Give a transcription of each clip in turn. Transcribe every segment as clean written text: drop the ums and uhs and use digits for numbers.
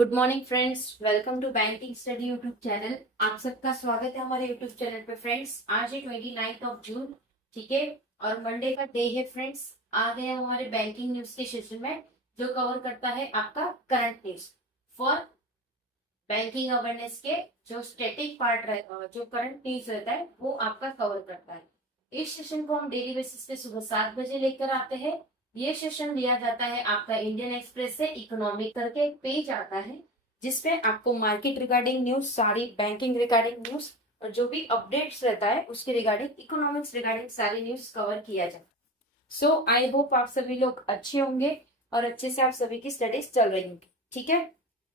Good morning friends, welcome to banking study YouTube channel. आप सबका स्वागत है हमारे यूट्यूब चैनल पे। फ्रेंड्स, आज है 29 ऑफ जून, ठीक है, और मंडे का डे है। फ्रेंड्स, आ गए हमारे बैंकिंग न्यूज के सेशन में, जो कवर करता है आपका current news for banking awareness के। जो स्टैटिक पार्ट जो करंट न्यूज रहता है वो आपका कवर करता है। इस सेशन को हम डेली बेसिस पे सुबह 7 बजे लेकर आते हैं। ये सेशन लिया जाता है आपका इंडियन एक्सप्रेस से। इकोनॉमिक करके एक पेज आता है जिसपे आपको मार्केट रिगार्डिंग न्यूज, सारी बैंकिंग रिगार्डिंग न्यूज और जो भी अपडेट्स रहता है उसके रिगार्डिंग, इकोनॉमिक्स रिगार्डिंग सारी न्यूज कवर किया जाए। सो आई होप आप सभी लोग अच्छे होंगे और अच्छे से आप सभी की स्टडीज चल रही होंगी, ठीक है।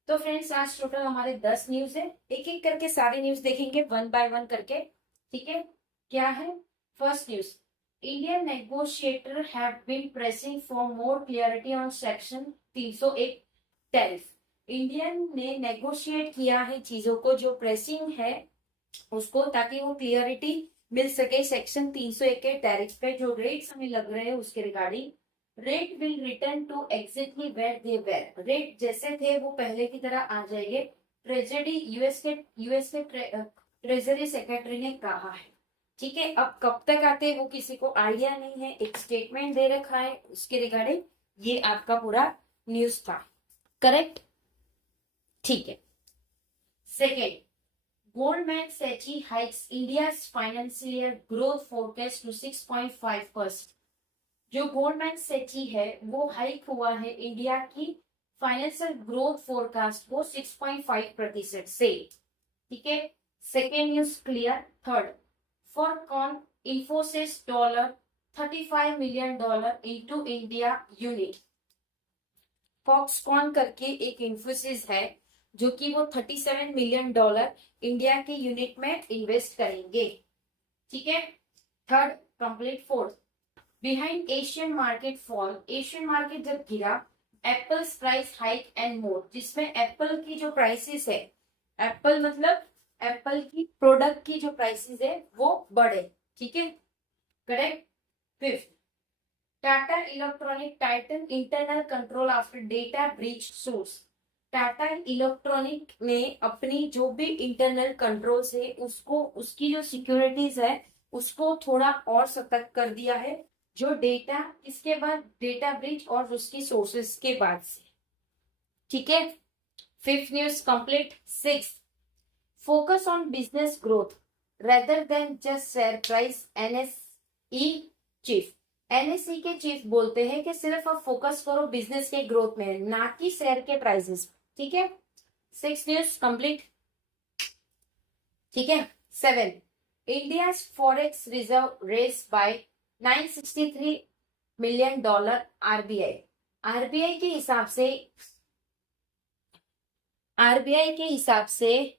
तो फ्रेंड्स, आज टोटल हमारे 10 न्यूज है। एक एक करके सारी न्यूज देखेंगे वन बाय वन करके, ठीक है। क्या है first news? Indian negotiator have been pressing for more clarity on section 301 tariff। Indian ने नेगोशिएट किया है चीजों को, जो प्रेसिंग है उसको, ताकि वो क्लियरिटी मिल सके सेक्शन 301 के टैरिफ पे। जो रेट्स हमें लग रहे हैं उसके regarding, rate will return to exactly where they were. Rate जैसे थे वो पहले की तरह आ जाएंगे। ट्रेजरी यूएस के ट्रेजरी सेक्रेटरी ने कहा है, ठीक है। अब कब तक आते हैं वो किसी को आइडिया नहीं है। एक स्टेटमेंट दे रखा है उसके रिगार्डिंग। ये आपका पूरा न्यूज था, करेक्ट, ठीक है। Second, Goldman Sachs hikes India's financial growth forecast to 6.5%। जो गोल्डमैन सैची है वो हाइक हुआ है इंडिया की फाइनेंशियल ग्रोथ फोरकास्ट को 6.5% से, ठीक है। Second news clear. Third, Foxconn Infosys $35 million into India unit। Foxconn करके एक इंफोसिस है जो कि वो $37 मिलियन इंडिया के यूनिट में इन्वेस्ट करेंगे, ठीक है। Third complete. Fourth, behind Asian market fall. Asian market जब गिरा, apples price hike and more, जिसमें एप्पल की जो प्राइसेस है, एप्पल मतलब एप्पल की प्रोडक्ट की जो प्राइसेस है वो बढ़े, ठीक है, correct. Fifth, Tata electronic Titan internal control after data breach source. Tata electronic ने अपनी जो भी इंटरनल कंट्रोल्स है उसको, उसकी जो सिक्योरिटीज है उसको थोड़ा और सतर्क कर दिया है। जो डेटा, इसके बाद डेटा ब्रीच और उसकी सोर्सेस के बाद से, ठीक है। Fifth news complete. Sixth, focus on business growth rather than just share price। NSE chief, NSE के चीफ बोलते हैं कि सिर्फ आप फोकस करो बिजनेस के ग्रोथ में, ना कि शेयर के प्राइसेस, ठीक है। सिक्स न्यूज कंप्लीट, ठीक है। Seven, India forex reserve rise by $963 million. RBI के हिसाब से, आरबीआई के हिसाब से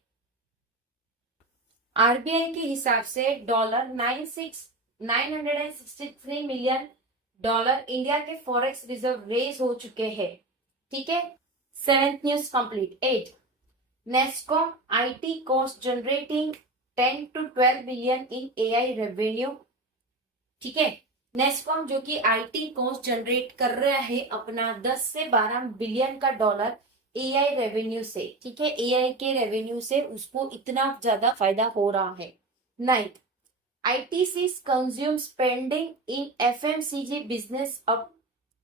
$963 मिलियन इंडिया के फॉरेक्स रिजर्व रेज हो चुके हैं, ठीक है। Seventh news complete. Eight, NASSCOM IT cost generating 10 to 12 billion in AI revenue, ठीक है। नेस्कॉम जो कि आईटी कॉस्ट जनरेट कर रहा है अपना 10 से 12 बिलियन का डॉलर एआई रेवेन्यू से, ठीक है। एआई के रेवेन्यू से उसको इतना ज्यादा फायदा हो रहा है। Ninth, ITC consume spending in FMCG business up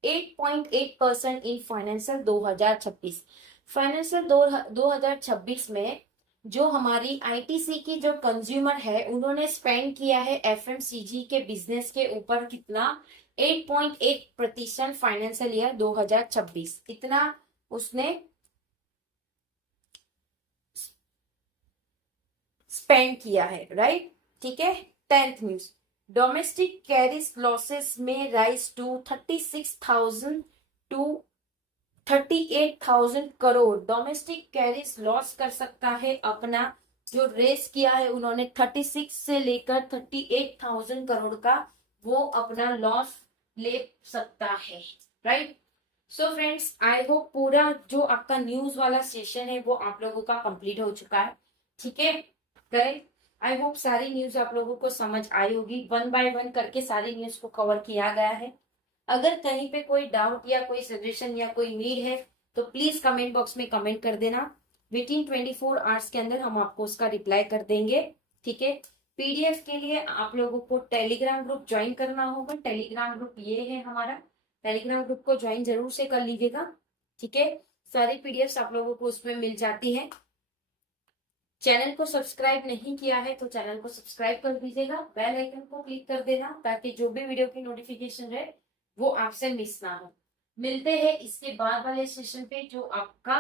8.8% in financial 2026। Financial 2026 में जो हमारी आईटीसी की जो कंज्यूमर है उन्होंने स्पेंड किया है एफएमसीजी के बिजनेस के ऊपर कितना, 8.8% फाइनेंशियल ईयर 2026, इतना उसने स्पेंड किया है, राइट, ठीक है। Tenth news, domestic carriage losses में rise to 36,000 to 38,000 crore. Domestic carriage loss कर सकता है अपना, जो रेस किया है उन्होंने 36 से लेकर 38,000 करोड़ का, वो अपना लॉस ले सकता है, right. So friends, I hope पूरा जो आपका न्यूज वाला सेशन है वो आप लोगों का कंप्लीट हो चुका है, ठीक है, करेक्ट। आई होप सारी न्यूज आप लोगों को समझ आई होगी। वन बाय वन करके सारी न्यूज को कवर किया गया है। अगर कहीं पे कोई डाउट या कोई सजेशन या कोई नीड है तो प्लीज कमेंट बॉक्स में कमेंट कर देना। विद इन 24 आवर्स के अंदर हम आपको उसका रिप्लाई कर देंगे। ठीक है। पीडीएफ के लिए आप लोगों को टेलीग्राम ग्रुप ज्वाइन करना होगा। टेलीग्राम ग्रुप ये है हमारा। टेलीग्राम ग्रुप को ज्वाइन जरूर से कर लीजिएगा। ठीक है। सारी पीडीएफ आप लोगों को उसमें मिल जाती है। चैनल को सब्सक्राइब नहीं किया है तो चैनल को सब्सक्राइब कर दीजिएगा। बेल आइकन को क्लिक कर देना ताकि जो भी वीडियो की नोटिफिकेशन है वो आपसे मिस ना हो। मिलते हैं इसके बाद वाले सेशन पे जो आपका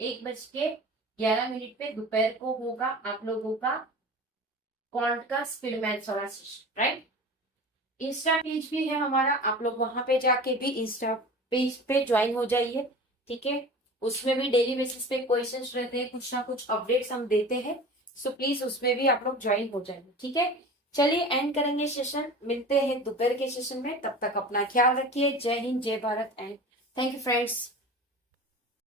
1:11 पे दोपहर को होगा। आप लोगों का क्वांट का स्पीड मैथ्स वाला सेशन, राइट। इंस्टा पेज भी है हमारा, आप लोग वहां पे जाके भी इंस्टा पेज पे ज्वाइन हो जाइए। ठीक है। उसमें भी डेली बेसिस पे क्वेश्चंस रहते हैं, कुछ ना कुछ अपडेट्स हम देते हैं। सो प्लीज उसमें भी आप लोग ज्वाइन हो जाइए। ठीक है। चलिए एंड करेंगे सेशन। मिलते हैं दोपहर के सेशन में। तब तक अपना ख्याल रखिए। जय हिंद, जय Bharat and thank you friends.